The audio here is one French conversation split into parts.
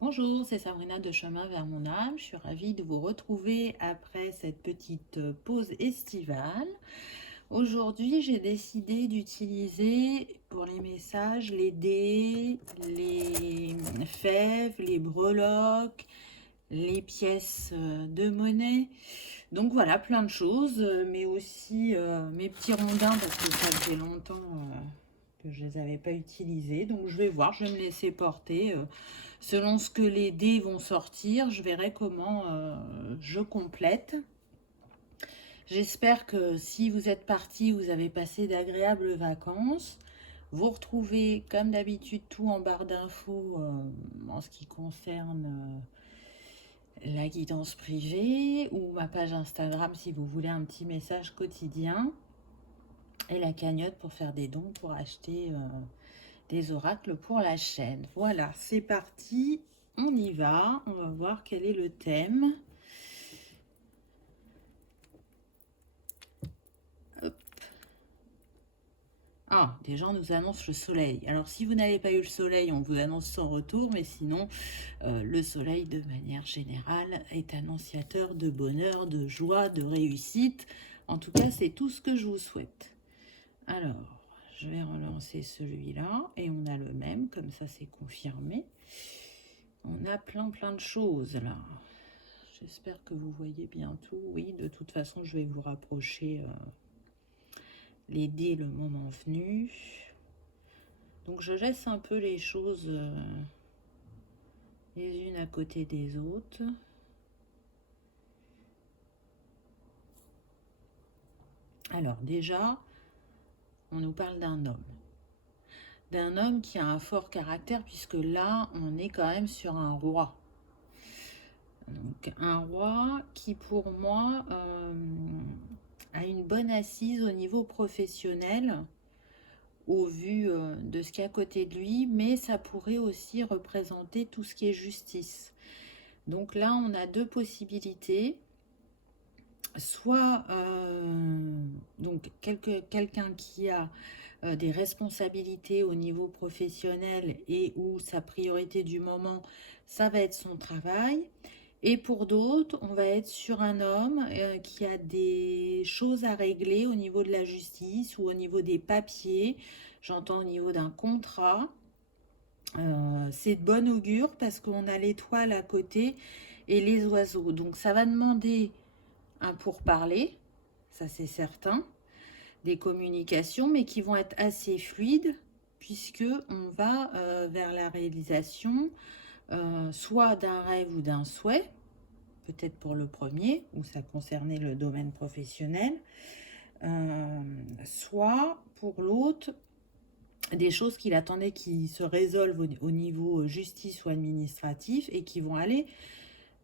Bonjour, c'est Sabrina de Chemin vers mon âme. Je suis ravie de vous retrouver après cette petite pause estivale. Aujourd'hui, j'ai décidé d'utiliser pour les messages les dés, les fèves, les breloques, les pièces de monnaie. Donc voilà, plein de choses, mais aussi mes petits rondins parce que ça faisait longtemps que je ne les avais pas utilisés. Donc je vais voir, je vais me laisser porter. Selon ce que les dés vont sortir, je verrai comment je complète. J'espère que si vous êtes parti, vous avez passé d'agréables vacances. Vous retrouvez comme d'habitude tout en barre d'infos en ce qui concerne la guidance privée ou ma page Instagram si vous voulez un petit message quotidien et la cagnotte pour faire des dons pour acheter des oracles pour la chaîne. Voilà, c'est parti, on y va, on va voir quel est le thème. Hop. Ah, des gens nous annoncent le soleil. Alors si vous n'avez pas eu le soleil, on vous annonce son retour, mais sinon, le soleil de manière générale est annonciateur de bonheur, de joie, de réussite. En tout cas, c'est tout ce que je vous souhaite. Alors, je vais relancer celui-là et on a le même, comme ça c'est confirmé. On a plein de choses là. J'espère que vous voyez bien tout. Oui, de toute façon, je vais vous rapprocher les dés le moment venu. Donc, je laisse un peu les choses les unes à côté des autres. Alors, déjà, on nous parle d'un homme. D'un homme qui a un fort caractère, puisque là, on est quand même sur un roi. Donc, un roi qui, pour moi, a une bonne assise au niveau professionnel, au vu de ce qu'il y a à côté de lui, mais ça pourrait aussi représenter tout ce qui est justice. Donc là, on a deux possibilités. Soit donc quelqu'un qui a des responsabilités au niveau professionnel et où sa priorité du moment, ça va être son travail. Et pour d'autres, on va être sur un homme qui a des choses à régler au niveau de la justice ou au niveau des papiers. J'entends au niveau d'un contrat. C'est de bon augure parce qu'on a l'étoile à côté et les oiseaux. Donc ça va demander un pourparler, ça c'est certain, des communications, mais qui vont être assez fluides puisque on va vers la réalisation soit d'un rêve ou d'un souhait, peut-être pour le premier, où ça concernait le domaine professionnel, soit pour l'autre, des choses qu'il attendait qui se résolvent au niveau justice ou administratif et qui vont aller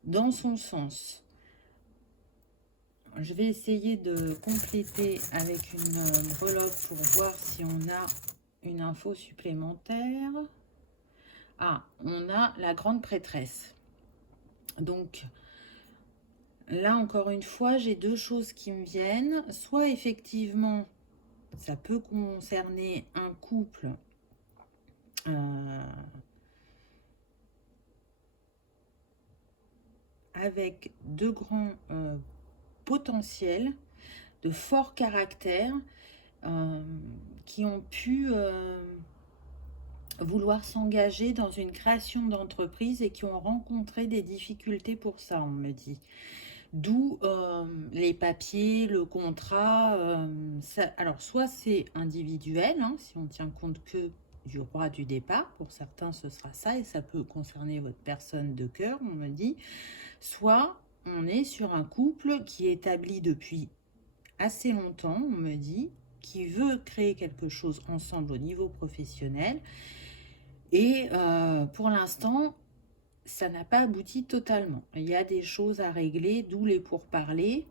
dans son sens. Je vais essayer de compléter avec une breloque pour voir si on a une info supplémentaire. Ah, on a la grande prêtresse. Donc, là, encore une fois, j'ai deux choses qui me viennent. Soit, effectivement, ça peut concerner un couple avec de grands potentiels, de forts caractères, qui ont pu vouloir s'engager dans une création d'entreprise et qui ont rencontré des difficultés pour ça, on me dit. D'où les papiers, le contrat. Alors, soit c'est individuel, hein, si on tient compte que du roi du départ, pour certains ce sera ça, et ça peut concerner votre personne de cœur, on me dit. Soit on est sur un couple qui est établi depuis assez longtemps, on me dit, qui veut créer quelque chose ensemble au niveau professionnel. Et pour l'instant, ça n'a pas abouti totalement. Il y a des choses à régler, d'où les pourparlers.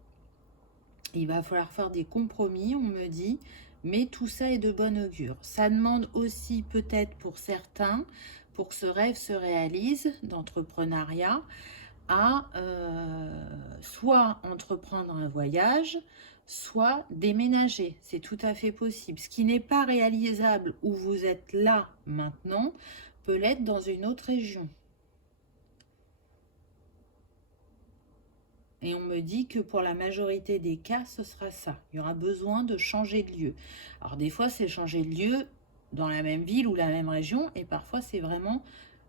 Il va falloir faire des compromis, on me dit, mais tout ça est de bon augure. Ça demande aussi peut-être pour certains, pour que ce rêve se réalise d'entrepreneuriat, à soit entreprendre un voyage, soit déménager. C'est tout à fait possible. Ce qui n'est pas réalisable où vous êtes là maintenant peut l'être dans une autre région. Et on me dit que pour la majorité des cas, ce sera ça. Il y aura besoin de changer de lieu. Alors des fois, c'est changer de lieu dans la même ville ou la même région, et parfois, c'est vraiment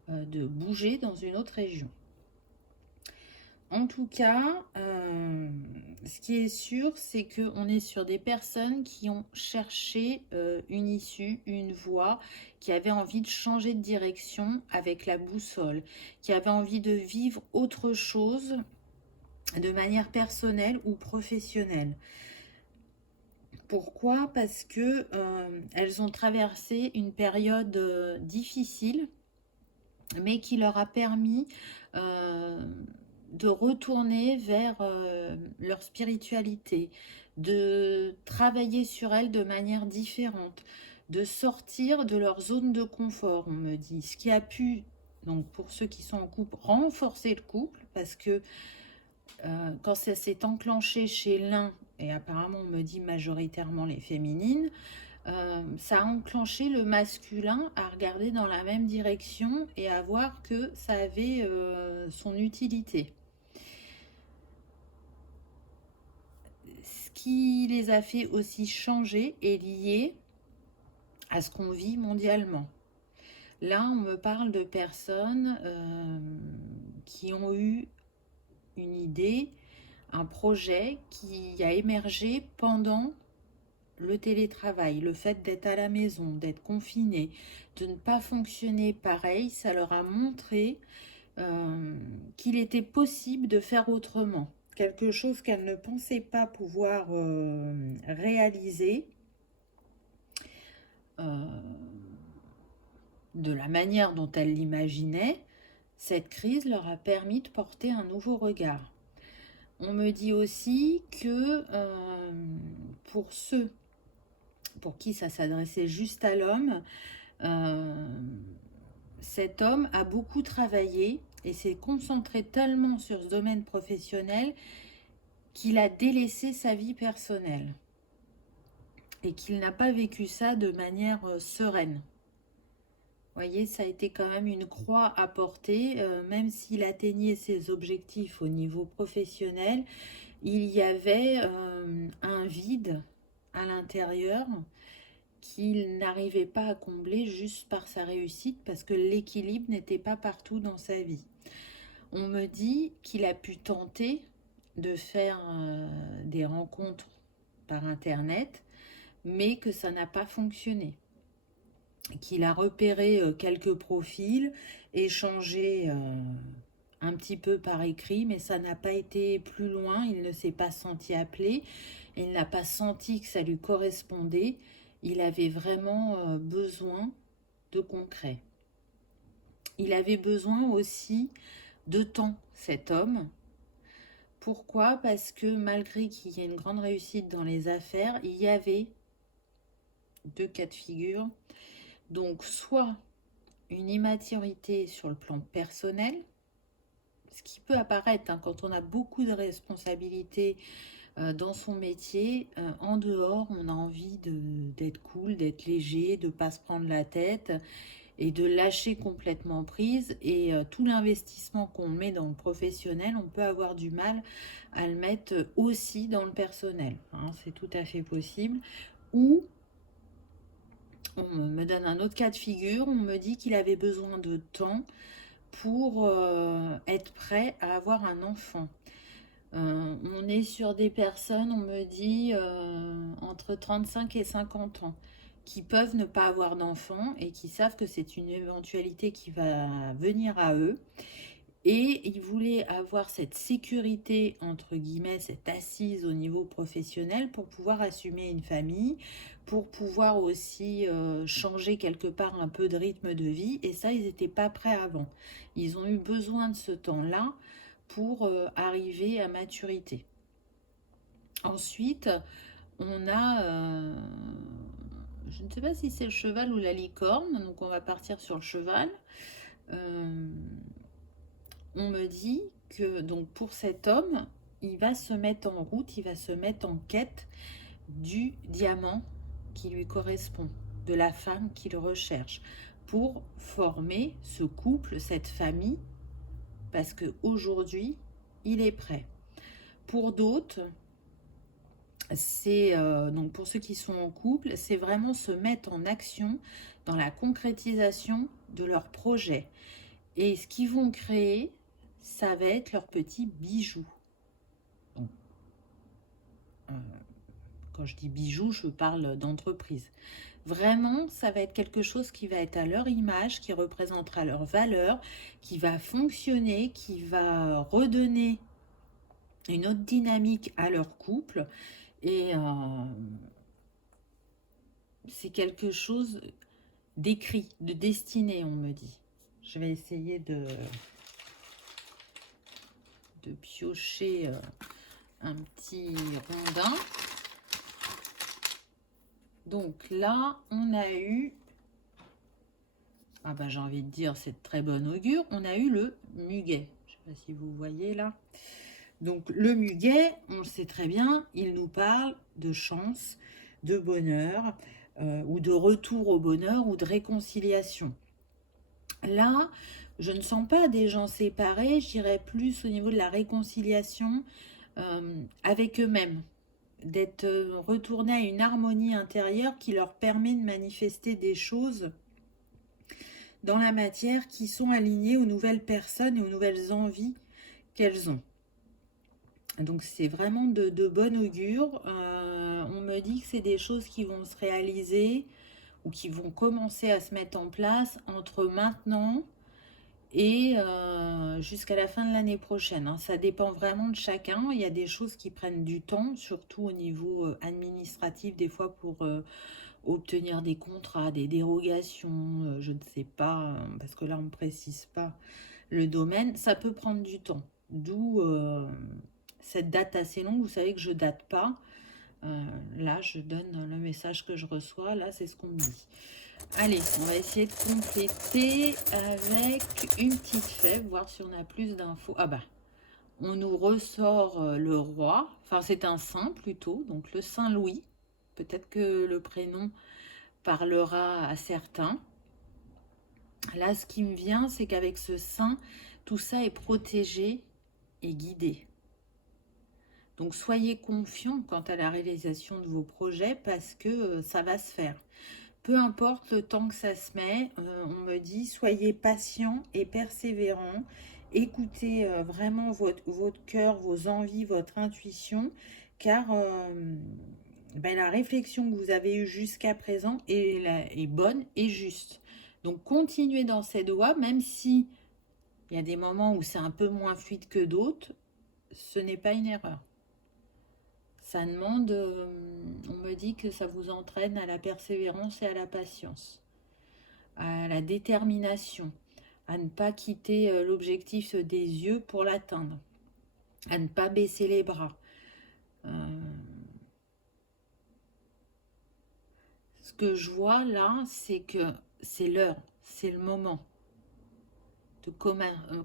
de bouger dans une autre région. En tout cas, ce qui est sûr, c'est qu'on est sur des personnes qui ont cherché une issue, une voie, qui avaient envie de changer de direction avec la boussole, qui avaient envie de vivre autre chose de manière personnelle ou professionnelle. Pourquoi? Parce que elles ont traversé une période difficile, mais qui leur a permis euh, de retourner vers leur spiritualité, de travailler sur elles de manière différente, de sortir de leur zone de confort, on me dit. Ce qui a pu, donc pour ceux qui sont en couple, renforcer le couple, parce que quand ça s'est enclenché chez l'un, et apparemment on me dit majoritairement les féminines, ça a enclenché le masculin à regarder dans la même direction et à voir que ça avait son utilité. Ce qui les a fait aussi changer est lié à ce qu'on vit mondialement. Là, on me parle de personnes qui ont eu une idée, un projet qui a émergé pendant le télétravail, le fait d'être à la maison, d'être confiné, de ne pas fonctionner pareil, ça leur a montré qu'il était possible de faire autrement. Quelque chose qu'elles ne pensaient pas pouvoir réaliser euh, de la manière dont elles l'imaginaient. Cette crise leur a permis de porter un nouveau regard. On me dit aussi que pour ceux pour qui ça s'adressait juste à l'homme, euh, cet homme a beaucoup travaillé et s'est concentré tellement sur ce domaine professionnel qu'il a délaissé sa vie personnelle et qu'il n'a pas vécu ça de manière sereine. Vous voyez, ça a été quand même une croix à porter, même s'il atteignait ses objectifs au niveau professionnel, il y avait un vide à l'intérieur qu'il n'arrivait pas à combler juste par sa réussite parce que l'équilibre n'était pas partout dans sa vie. On me dit qu'il a pu tenter de faire des rencontres par internet, mais que ça n'a pas fonctionné. Qu'il a repéré quelques profils, échangé un petit peu par écrit, mais ça n'a pas été plus loin. Il ne s'est pas senti appelé, il n'a pas senti que ça lui correspondait. Il avait vraiment besoin de concret. Il avait besoin aussi de temps, cet homme. Pourquoi? Parce que malgré qu'il y ait une grande réussite dans les affaires, il y avait deux cas de figure. Donc, soit une immaturité sur le plan personnel, ce qui peut apparaître quand on a beaucoup de responsabilités dans son métier. En dehors, on a envie d'être cool, d'être léger, de ne pas se prendre la tête et de lâcher complètement prise. Et tout l'investissement qu'on met dans le professionnel, on peut avoir du mal à le mettre aussi dans le personnel. C'est tout à fait possible. Ou on me donne un autre cas de figure, on me dit qu'il avait besoin de temps pour être prêt à avoir un enfant. On est sur des personnes, on me dit, entre 35 et 50 ans, qui peuvent ne pas avoir d'enfants et qui savent que c'est une éventualité qui va venir à eux. Et ils voulaient avoir cette sécurité, entre guillemets, cette assise au niveau professionnel pour pouvoir assumer une famille, pour pouvoir aussi changer quelque part un peu de rythme de vie. Et ça, ils n'étaient pas prêts avant. Ils ont eu besoin de ce temps-là pour arriver à maturité. Ensuite, on a, je ne sais pas si c'est le cheval ou la licorne, donc on va partir sur le cheval. Euh, on me dit que donc pour cet homme, il va se mettre en route, il va se mettre en quête du diamant qui lui correspond, de la femme qu'il recherche, pour former ce couple, cette famille, parce qu'aujourd'hui, il est prêt. Pour d'autres, c'est donc pour ceux qui sont en couple, c'est vraiment se mettre en action dans la concrétisation de leur projet. Et ce qu'ils vont créer, ça va être leur petit bijou. Donc, euh, quand je dis bijoux, je parle d'entreprise. Vraiment, ça va être quelque chose qui va être à leur image, qui représentera leur valeur, qui va fonctionner, qui va redonner une autre dynamique à leur couple. Et c'est quelque chose d'écrit, de destiné, on me dit. Je vais essayer de piocher un petit rondin. Donc là, on a eu, ah bah j'ai envie de dire, c'est de très bon augure, on a eu le muguet. Je ne sais pas si vous voyez là. Donc le muguet, on le sait très bien, il nous parle de chance, de bonheur, ou de retour au bonheur, ou de réconciliation. Là, je ne sens pas des gens séparés, je dirais plus au niveau de la réconciliation avec eux-mêmes, d'être retournés à une harmonie intérieure qui leur permet de manifester des choses dans la matière qui sont alignées aux nouvelles personnes et aux nouvelles envies qu'elles ont. Donc c'est vraiment de bon augure. On me dit que c'est des choses qui vont se réaliser ou qui vont commencer à se mettre en place entre maintenant et jusqu'à la fin de l'année prochaine. Hein. Ça dépend vraiment de chacun. Il y a des choses qui prennent du temps, surtout au niveau administratif, des fois pour obtenir des contrats, des dérogations, je ne sais pas, parce que là on ne précise pas le domaine. Ça peut prendre du temps. D'où cette date assez longue. Vous savez que je date pas. Là, je donne le message que je reçois. Là, c'est ce qu'on me dit. Allez, on va essayer de compléter avec une petite fève, voir si on a plus d'infos. Ah bah, on nous ressort le roi. Enfin, c'est un saint plutôt, donc le saint Louis. Peut-être que le prénom parlera à certains. Là, ce qui me vient, c'est qu'avec ce saint, tout ça est protégé et guidé. Donc, soyez confiants quant à la réalisation de vos projets parce que ça va se faire. Peu importe le temps que ça se met, on me dit soyez patient et persévérant. Écoutez vraiment votre cœur, vos envies, votre intuition, car la réflexion que vous avez eue jusqu'à présent est bonne et juste. Donc continuez dans cette voie, même si il y a des moments où c'est un peu moins fluide que d'autres, ce n'est pas une erreur. Ça demande, on me dit que ça vous entraîne à la persévérance et à la patience, à la détermination, à ne pas quitter l'objectif des yeux pour l'atteindre, à ne pas baisser les bras. Ce que je vois là, c'est que c'est l'heure, c'est le moment de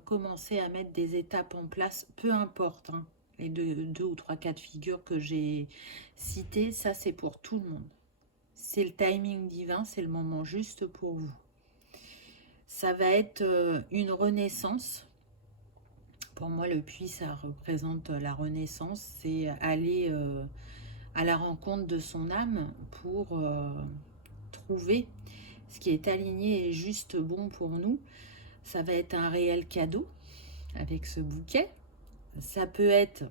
commencer à mettre des étapes en place, peu importe. Hein, les deux ou trois cas de figure que j'ai cités, ça c'est pour tout le monde. C'est le timing divin, c'est le moment juste pour vous. Ça va être une renaissance. Pour moi, le puits, ça représente la renaissance. C'est aller à la rencontre de son âme pour trouver ce qui est aligné et juste bon pour nous. Ça va être un réel cadeau avec ce bouquet. Ça peut être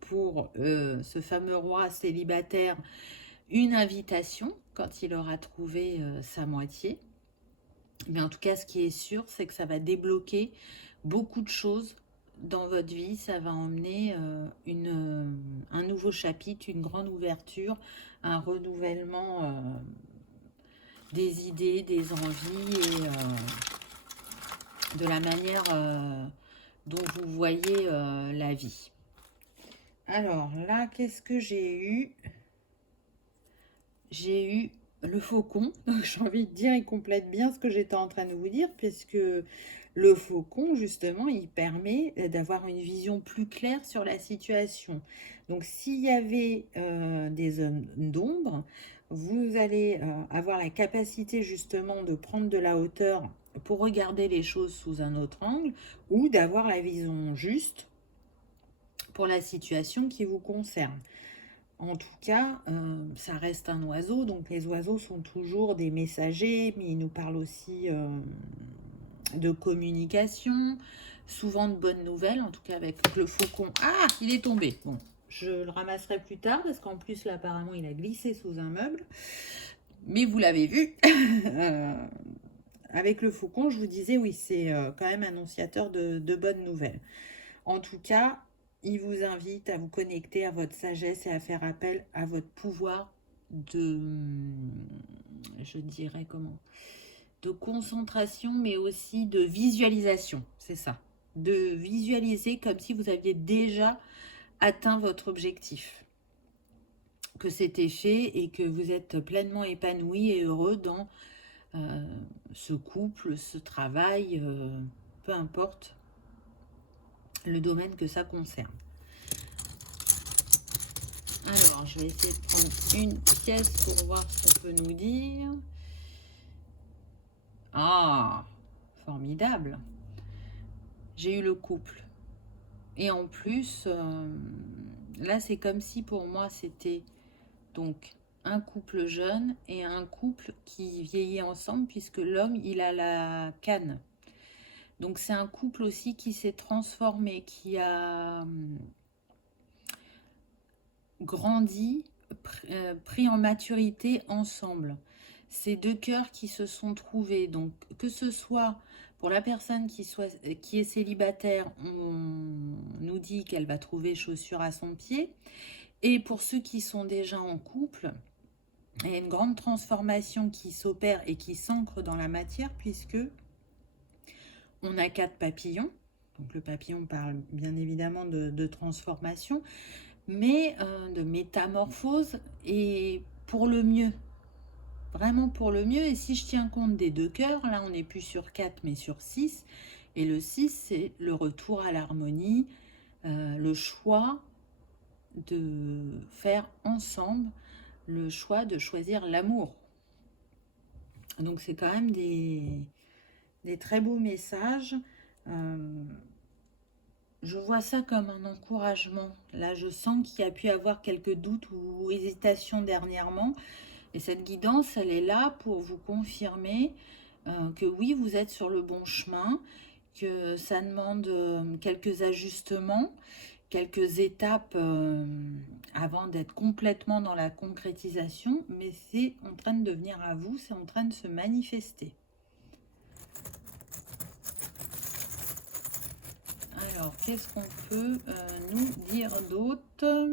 pour ce fameux roi célibataire une invitation quand il aura trouvé sa moitié. Mais en tout cas, ce qui est sûr, c'est que ça va débloquer beaucoup de choses dans votre vie. Ça va emmener un nouveau chapitre, une grande ouverture, un renouvellement des idées, des envies et de la manière dont vous voyez la vie. Alors là, qu'est-ce que j'ai eu? J'ai eu le faucon. Donc j'ai envie de dire, il complète bien ce que j'étais en train de vous dire, puisque le faucon, justement, il permet d'avoir une vision plus claire sur la situation. Donc s'il y avait des zones d'ombre, vous allez avoir la capacité justement de prendre de la hauteur pour regarder les choses sous un autre angle ou d'avoir la vision juste pour la situation qui vous concerne. En tout cas, ça reste un oiseau, donc les oiseaux sont toujours des messagers, mais ils nous parlent aussi de communication, souvent de bonnes nouvelles, en tout cas avec le faucon. Ah, il est tombé. Bon, je le ramasserai plus tard, parce qu'en plus, là, apparemment, il a glissé sous un meuble. Mais vous l'avez vu, avec le faucon, je vous disais, oui, c'est quand même annonciateur de bonnes nouvelles. En tout cas, il vous invite à vous connecter à votre sagesse et à faire appel à votre pouvoir de, je dirais comment, de concentration, mais aussi de visualisation, c'est ça. De visualiser comme si vous aviez déjà atteint votre objectif, que c'était fait et que vous êtes pleinement épanoui et heureux dans ce couple, ce travail, peu importe le domaine que ça concerne. Alors, je vais essayer de prendre une pièce pour voir ce qu'on peut nous dire. Ah, formidable. J'ai eu le couple. Et en plus, là, c'est comme si pour moi, c'était donc un couple jeune et un couple qui vieillit ensemble, puisque l'homme, il a la canne. Donc, c'est un couple aussi qui s'est transformé, qui a grandi, pris en maturité ensemble. Ces deux cœurs qui se sont trouvés, donc que ce soit pour la personne qui est célibataire, on nous dit qu'elle va trouver chaussure à son pied, et pour ceux qui sont déjà en couple, il y a une grande transformation qui s'opère et qui s'ancre dans la matière, puisque on a 4 papillons. Donc le papillon parle bien évidemment de transformation, mais de métamorphose, et pour le mieux, vraiment pour le mieux. Et si je tiens compte des 2 cœurs, là on n'est plus sur 4 mais sur 6, et le 6 c'est le retour à l'harmonie, le choix de faire ensemble, le choix de choisir l'amour. Donc c'est quand même des très beaux messages. Je vois ça comme un encouragement. Là, je sens qu'il y a pu avoir quelques doutes ou hésitations dernièrement. Et cette guidance, elle est là pour vous confirmer que oui, vous êtes sur le bon chemin, que ça demande quelques ajustements, quelques étapes avant d'être complètement dans la concrétisation, mais c'est en train de venir à vous, c'est en train de se manifester. Alors, qu'est-ce qu'on peut nous dire d'autre?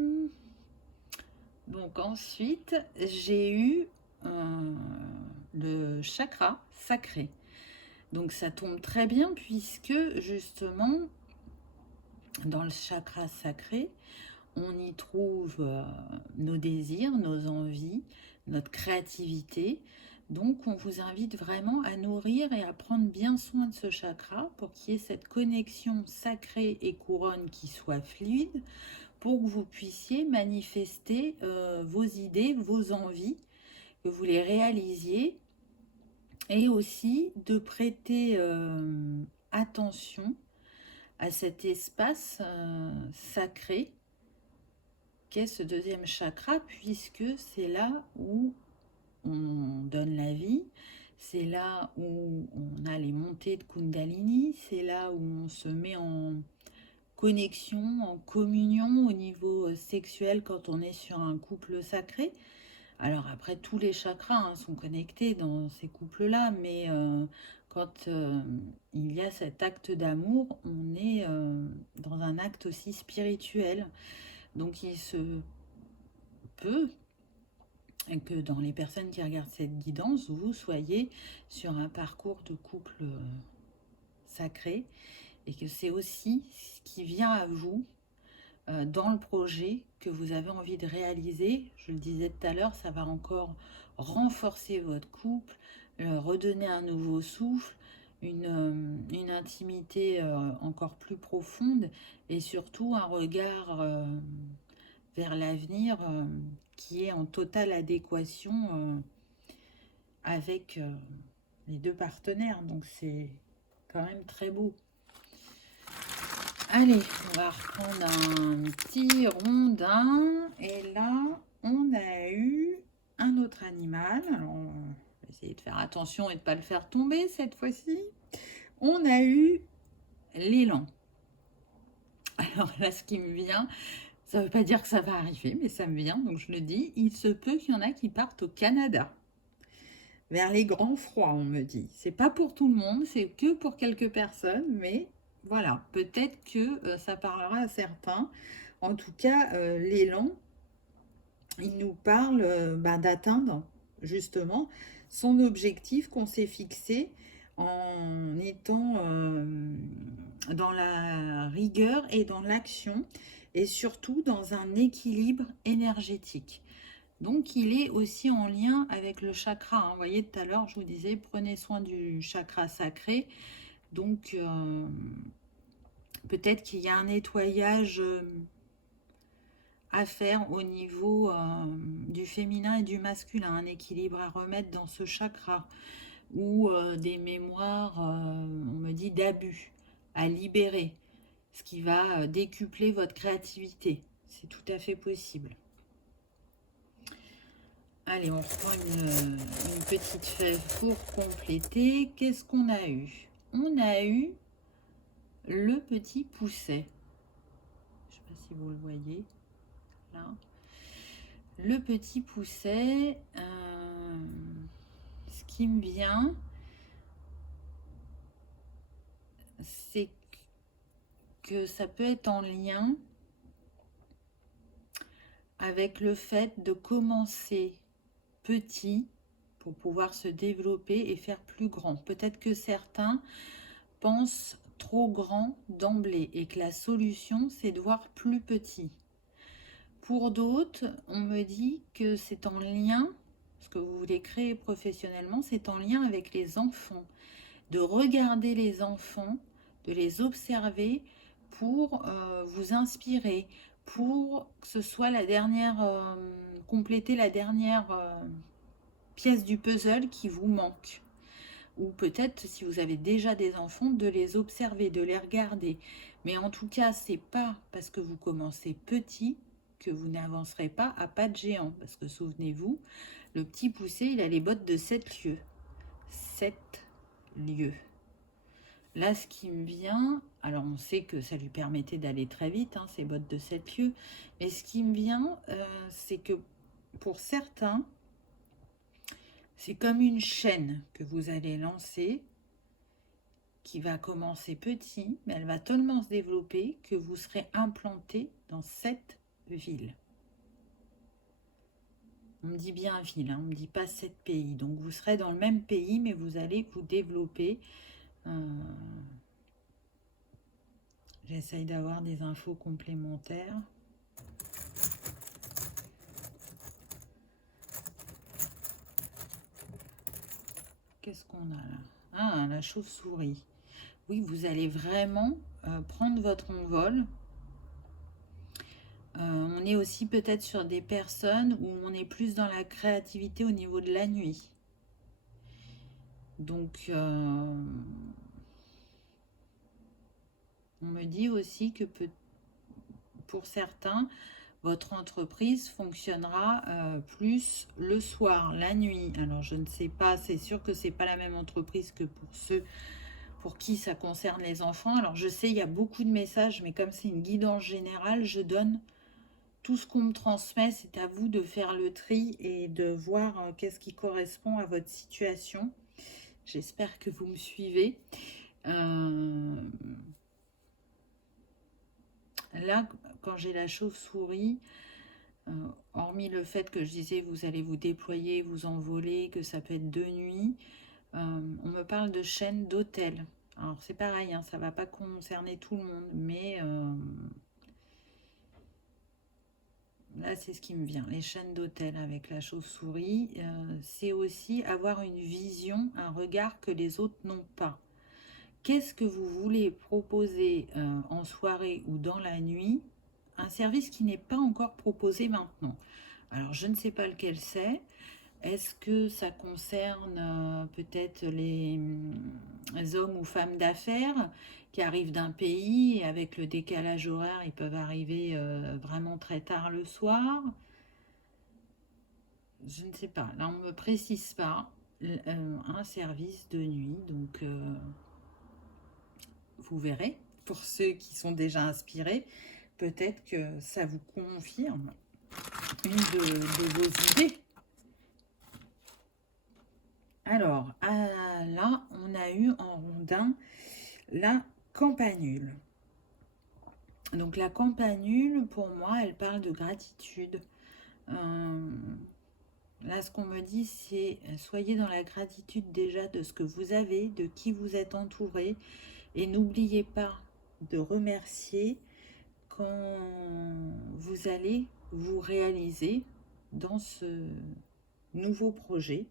Donc ensuite, j'ai eu le chakra sacré. Donc ça tombe très bien, puisque justement, dans le chakra sacré, on y trouve nos désirs, nos envies, notre créativité. Donc on vous invite vraiment à nourrir et à prendre bien soin de ce chakra pour qu'il y ait cette connexion sacrée et couronne qui soit fluide, pour que vous puissiez manifester vos idées, vos envies, que vous les réalisiez, et aussi de prêter attention à cet espace sacré qu'est ce deuxième chakra, puisque c'est là où on donne la vie, c'est là où on a les montées de Kundalini, c'est là où on se met en connexion, en communion au niveau sexuel quand on est sur un couple sacré. Alors après, tous les chakras sont connectés dans ces couples-là, mais quand il y a cet acte d'amour, on est dans un acte aussi spirituel. Donc il se peut que dans les personnes qui regardent cette guidance, vous soyez sur un parcours de couple sacré, et que c'est aussi ce qui vient à vous dans le projet que vous avez envie de réaliser. Je le disais tout à l'heure, ça va encore renforcer votre couple, redonner un nouveau souffle, une intimité encore plus profonde, et surtout un regard vers l'avenir qui est en totale adéquation avec les deux partenaires. Donc c'est quand même très beau. Allez, on va reprendre un petit rondin. Et là, on a eu un autre animal. Alors, on va essayer de faire attention et de ne pas le faire tomber cette fois-ci. On a eu l'élan. Alors là, ce qui me vient, ça ne veut pas dire que ça va arriver, mais ça me vient, donc je le dis. Il se peut qu'il y en a qui partent au Canada, vers les grands froids, on me dit. C'est pas pour tout le monde, c'est que pour quelques personnes, mais voilà, peut-être que ça parlera à certains. En tout cas, l'élan, il nous parle d'atteindre justement son objectif qu'on s'est fixé en étant dans la rigueur et dans l'action et surtout dans un équilibre énergétique. Donc, il est aussi en lien avec le chakra, hein. Vous voyez, tout à l'heure, je vous disais, prenez soin du chakra sacré. Donc, peut-être qu'il y a un nettoyage à faire au niveau du féminin et du masculin, un équilibre à remettre dans ce chakra, ou des mémoires, on me dit, d'abus à libérer, ce qui va décupler votre créativité. C'est tout à fait possible. Allez, on reprend une petite feuille pour compléter. Qu'est-ce qu'on a eu? On a eu le petit pousset. Je ne sais pas si vous le voyez. Là. Le petit pousset, ce qui me vient, c'est que ça peut être en lien avec le fait de commencer petit pour pouvoir se développer et faire plus grand. Peut-être que certains pensent trop grand d'emblée et que la solution, c'est de voir plus petit. Pour d'autres, on me dit que c'est en lien, ce que vous voulez créer professionnellement, c'est en lien avec les enfants. De regarder les enfants, de les observer pour vous inspirer, pour que ce soit la dernière, compléter la dernière pièce du puzzle qui vous manque. Ou peut-être, si vous avez déjà des enfants, de les observer, de les regarder. Mais en tout cas, c'est pas parce que vous commencez petit que vous n'avancerez pas à pas de géant. Parce que souvenez-vous, le petit poussé, il a les bottes de 7 lieues. 7 lieues. Là, ce qui me vient, alors on sait que ça lui permettait d'aller très vite, hein, ces bottes de 7 lieues. Mais ce qui me vient, c'est que pour certains, c'est comme une chaîne que vous allez lancer, qui va commencer petit, mais elle va tellement se développer que vous serez implanté dans cette ville. On me dit bien ville, hein, on ne me dit pas 7 pays. Donc vous serez dans le même pays, mais vous allez vous développer. J'essaye d'avoir des infos complémentaires. Qu'est-ce qu'on a là? Ah, la chauve-souris. Oui, vous allez vraiment prendre votre envol. On est aussi peut-être sur des personnes où on est plus dans la créativité au niveau de la nuit. Donc, on me dit aussi que pour certains, votre entreprise fonctionnera plus le soir, la nuit. Alors, je ne sais pas, c'est sûr que ce n'est pas la même entreprise que pour ceux pour qui ça concerne les enfants. Alors, je sais, il y a beaucoup de messages, mais comme c'est une guidance générale, je donne tout ce qu'on me transmet. C'est à vous de faire le tri et de voir qu'est-ce qui correspond à votre situation. J'espère que vous me suivez. Là, quand j'ai la chauve-souris, hormis le fait que je disais vous allez vous déployer, vous envoler, que ça peut être de nuit, on me parle de chaînes d'hôtels. Alors c'est pareil, hein, ça ne va pas concerner tout le monde, mais là c'est ce qui me vient. Les chaînes d'hôtels avec la chauve-souris, c'est aussi avoir une vision, un regard que les autres n'ont pas. Qu'est-ce que vous voulez proposer en soirée ou dans la nuit? Un service qui n'est pas encore proposé maintenant. Alors, je ne sais pas lequel c'est. Est-ce que ça concerne peut-être les hommes ou femmes d'affaires qui arrivent d'un pays et avec le décalage horaire, ils peuvent arriver vraiment très tard le soir? Je ne sais pas. Là, on ne me précise pas un service de nuit. Donc, vous verrez. Pour ceux qui sont déjà inspirés, peut-être que ça vous confirme une de vos idées. Alors, là, on a eu en rondin la campanule. Donc, la campanule, pour moi, elle parle de gratitude. Là, ce qu'on me dit, c'est soyez dans la gratitude déjà de ce que vous avez, de qui vous êtes entouré. Et n'oubliez pas de remercier quand vous allez vous réaliser dans ce nouveau projet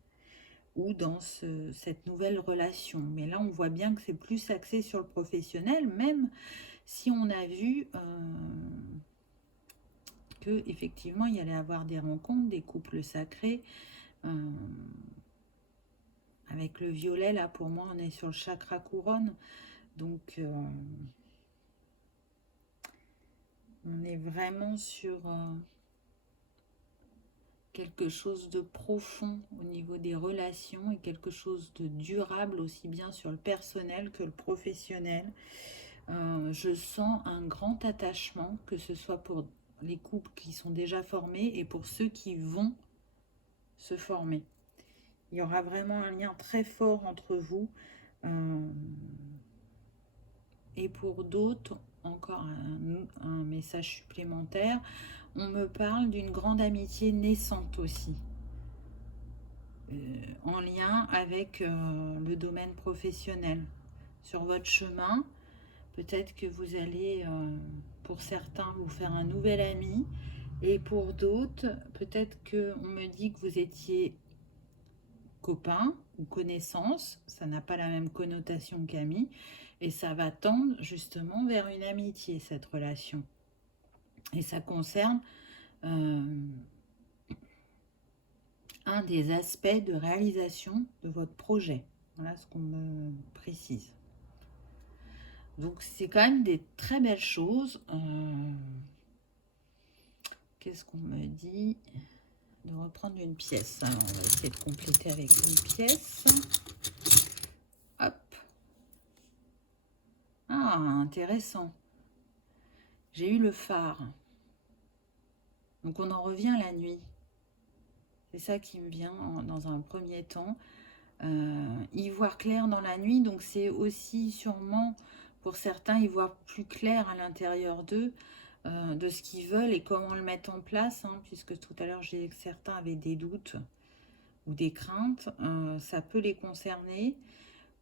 ou dans cette nouvelle relation. Mais là, on voit bien que c'est plus axé sur le professionnel, même si on a vu que effectivement il y allait avoir des rencontres, des couples sacrés. Avec le violet, là, pour moi, on est sur le chakra couronne. Donc, on est vraiment sur quelque chose de profond au niveau des relations et quelque chose de durable aussi bien sur le personnel que le professionnel. Je sens un grand attachement, que ce soit pour les couples qui sont déjà formés et pour ceux qui vont se former. Il y aura vraiment un lien très fort entre vous. Et pour d'autres, encore un message supplémentaire, on me parle d'une grande amitié naissante aussi, en lien avec le domaine professionnel. Sur votre chemin, peut-être que vous allez, pour certains, vous faire un nouvel ami, et pour d'autres, peut-être qu'on me dit que vous étiez copain ou connaissance, ça n'a pas la même connotation qu'ami, et ça va tendre justement vers une amitié, cette relation. Et ça concerne un des aspects de réalisation de votre projet. Voilà ce qu'on me précise. Donc c'est quand même des très belles choses. Qu'est-ce qu'on me dit? De reprendre une pièce. Alors on va essayer de compléter avec une pièce. Hop. Ah, intéressant. J'ai eu le phare. Donc on en revient la nuit. C'est ça qui me vient dans un premier temps. Y voir clair dans la nuit, donc c'est aussi sûrement pour certains y voir plus clair à l'intérieur d'eux, de ce qu'ils veulent et comment le mettre en place, hein, puisque tout à l'heure j'ai dit que certains avaient des doutes ou des craintes, ça peut les concerner.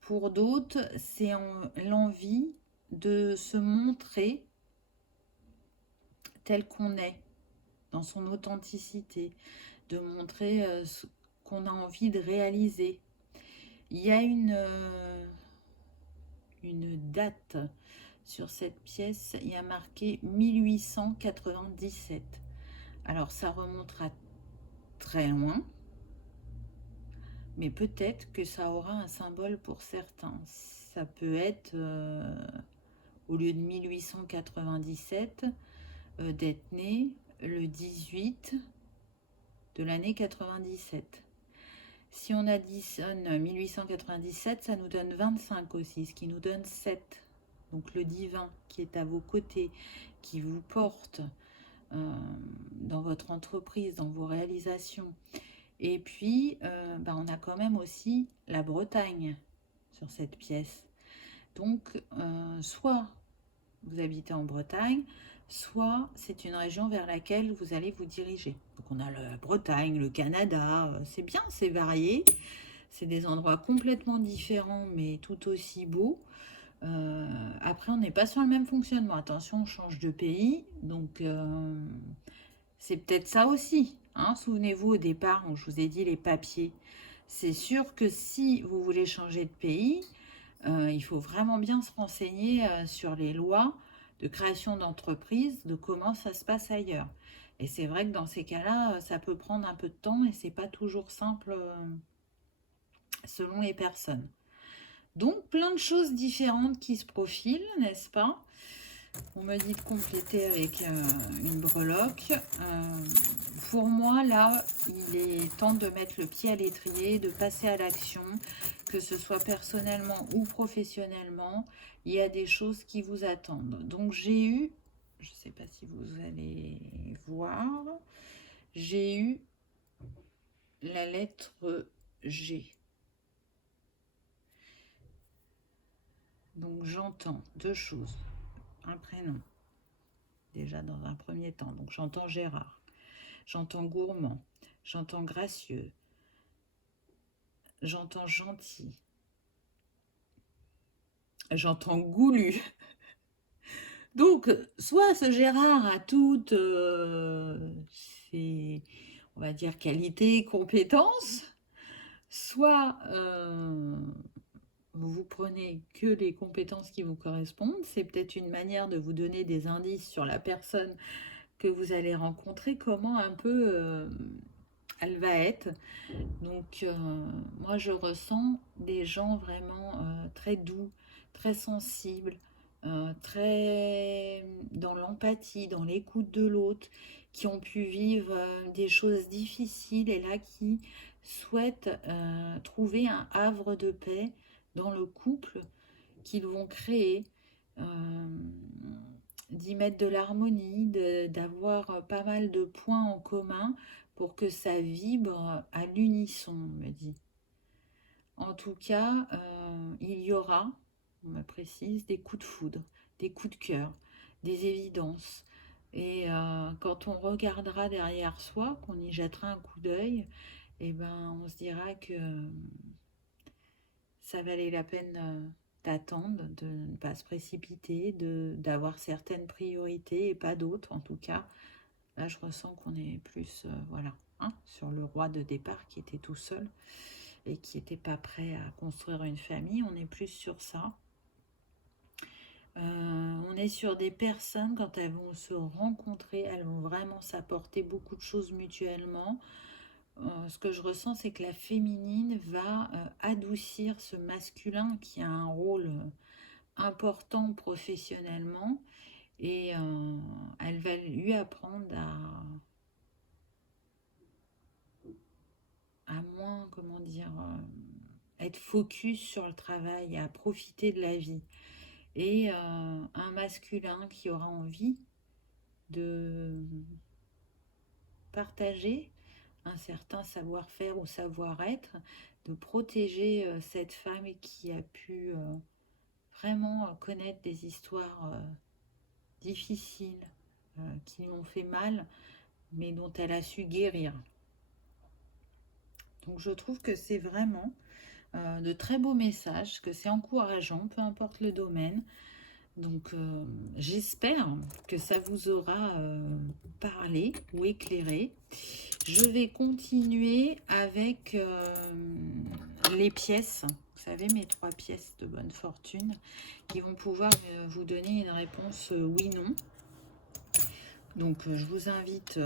Pour d'autres, c'est l'envie de se montrer tel qu'on est, dans son authenticité, de montrer ce qu'on a envie de réaliser. Il y a une date sur cette pièce, il y a marqué 1897. Alors ça remontera très loin, mais peut-être que ça aura un symbole pour certains. Ça peut être, au lieu de 1897, d'être né le 18 de l'année 97. Si on additionne 1897, ça nous donne 25 aussi, ce qui nous donne 7. Donc le divin qui est à vos côtés, qui vous porte dans votre entreprise, dans vos réalisations. Et puis, on a quand même aussi la Bretagne sur cette pièce. Donc, soit vous habitez en Bretagne, soit c'est une région vers laquelle vous allez vous diriger. Donc on a la Bretagne, le Canada, c'est bien, c'est varié. C'est des endroits complètement différents, mais tout aussi beaux. Après, on n'est pas sur le même fonctionnement. Attention, on change de pays. Donc, c'est peut-être ça aussi. Hein. Souvenez-vous, au départ, je vous ai dit les papiers. C'est sûr que si vous voulez changer de pays, il faut vraiment bien se renseigner sur les lois de création d'entreprise, de comment ça se passe ailleurs. Et c'est vrai que dans ces cas-là, ça peut prendre un peu de temps et c'est pas toujours simple selon les personnes. Donc, plein de choses différentes qui se profilent, n'est-ce pas? On me dit de compléter avec une breloque. Pour moi, là, il est temps de mettre le pied à l'étrier, de passer à l'action, que ce soit personnellement ou professionnellement. Il y a des choses qui vous attendent. Donc, j'ai eu, je ne sais pas si vous allez voir, j'ai eu la lettre G. Donc, j'entends deux choses. Un prénom, déjà dans un premier temps. Donc, j'entends Gérard. J'entends gourmand, j'entends gracieux, j'entends gentil, j'entends goulu. Donc, soit ce Gérard a toutes ses, on va dire, qualités, compétences, soit vous prenez que les compétences qui vous correspondent. C'est peut-être une manière de vous donner des indices sur la personne que vous allez rencontrer, comment un peu elle va être. Donc, moi, je ressens des gens vraiment très doux, très sensibles, très dans l'empathie, dans l'écoute de l'autre, qui ont pu vivre des choses difficiles et là qui souhaitent trouver un havre de paix dans le couple qu'ils vont créer, d'y mettre de l'harmonie, d'avoir pas mal de points en commun pour que ça vibre à l'unisson, on me dit. En tout cas, il y aura, on me précise, des coups de foudre, des coups de cœur, des évidences. Et quand on regardera derrière soi, qu'on y jettera un coup d'œil, eh ben, on se dira que ça valait la peine d'attendre, de ne pas se précipiter, d'avoir certaines priorités et pas d'autres. En tout cas, là, je ressens qu'on est plus, voilà, hein, sur le roi de départ qui était tout seul et qui n'était pas prêt à construire une famille. On est plus sur ça. On est sur des personnes, quand elles vont se rencontrer, elles vont vraiment s'apporter beaucoup de choses mutuellement. Ce que je ressens, c'est que la féminine va adoucir ce masculin qui a un rôle important professionnellement et elle va lui apprendre à moins, comment dire, être focus sur le travail, à profiter de la vie. Et un masculin qui aura envie de partager un certain savoir-faire ou savoir-être, de protéger cette femme qui a pu vraiment connaître des histoires difficiles, qui lui ont fait mal, mais dont elle a su guérir. Donc je trouve que c'est vraiment de très beaux messages, que c'est encourageant, peu importe le domaine. Donc j'espère que ça vous aura parlé ou éclairé. Je vais continuer avec les pièces. Vous savez, mes 3 pièces de bonne fortune qui vont pouvoir vous donner une réponse oui-non. Donc je vous invite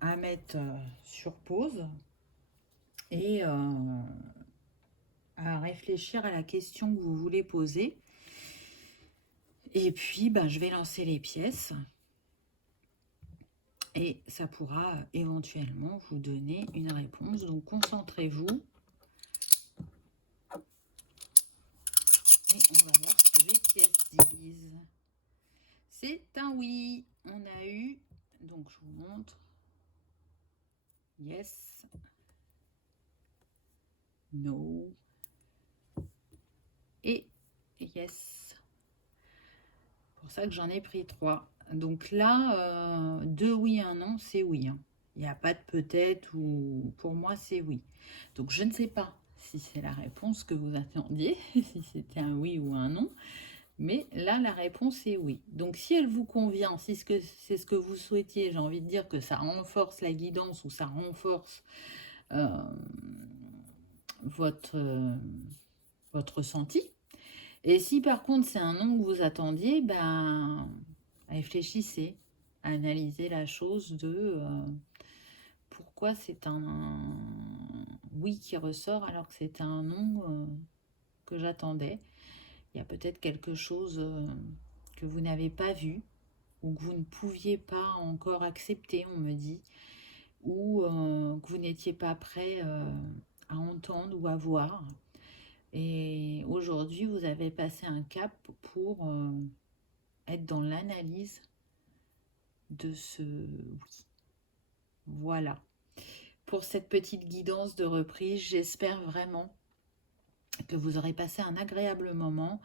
à mettre sur pause et à réfléchir à la question que vous voulez poser. Et puis, ben, je vais lancer les pièces. Et ça pourra éventuellement vous donner une réponse. Donc, concentrez-vous. Et on va voir ce que les pièces disent. C'est un oui. On a eu, donc je vous montre. Yes. No. Et yes. Pour ça que j'en ai pris 3. Donc là, 2 oui, 1 non, c'est oui. Hein. Il n'y a pas de peut-être ou pour moi, c'est oui. Donc je ne sais pas si c'est la réponse que vous attendiez, si c'était un oui ou un non. Mais là, la réponse est oui. Donc si elle vous convient, si c'est ce que vous souhaitiez, j'ai envie de dire que ça renforce la guidance ou ça renforce votre ressenti. Et si par contre c'est un non que vous attendiez, ben réfléchissez. analyser la chose de pourquoi c'est un oui qui ressort alors que c'était un non que j'attendais. Il y a peut-être quelque chose que vous n'avez pas vu ou que vous ne pouviez pas encore accepter, on me dit, ou que vous n'étiez pas prêt à entendre ou à voir. Et aujourd'hui, vous avez passé un cap pour être dans l'analyse de ce oui. Voilà. Pour cette petite guidance de reprise, j'espère vraiment que vous aurez passé un agréable moment.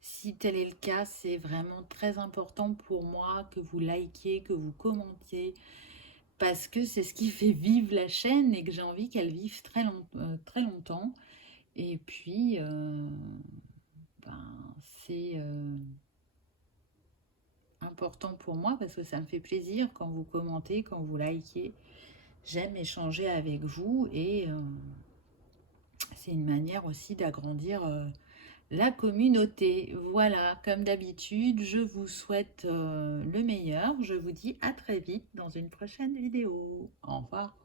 Si tel est le cas, c'est vraiment très important pour moi que vous likiez, que vous commentiez, parce que c'est ce qui fait vivre la chaîne et que j'ai envie qu'elle vive très longtemps. Et puis, c'est important pour moi parce que ça me fait plaisir quand vous commentez, quand vous likez. J'aime échanger avec vous et c'est une manière aussi d'agrandir la communauté. Voilà, comme d'habitude, je vous souhaite le meilleur. Je vous dis à très vite dans une prochaine vidéo. Au revoir.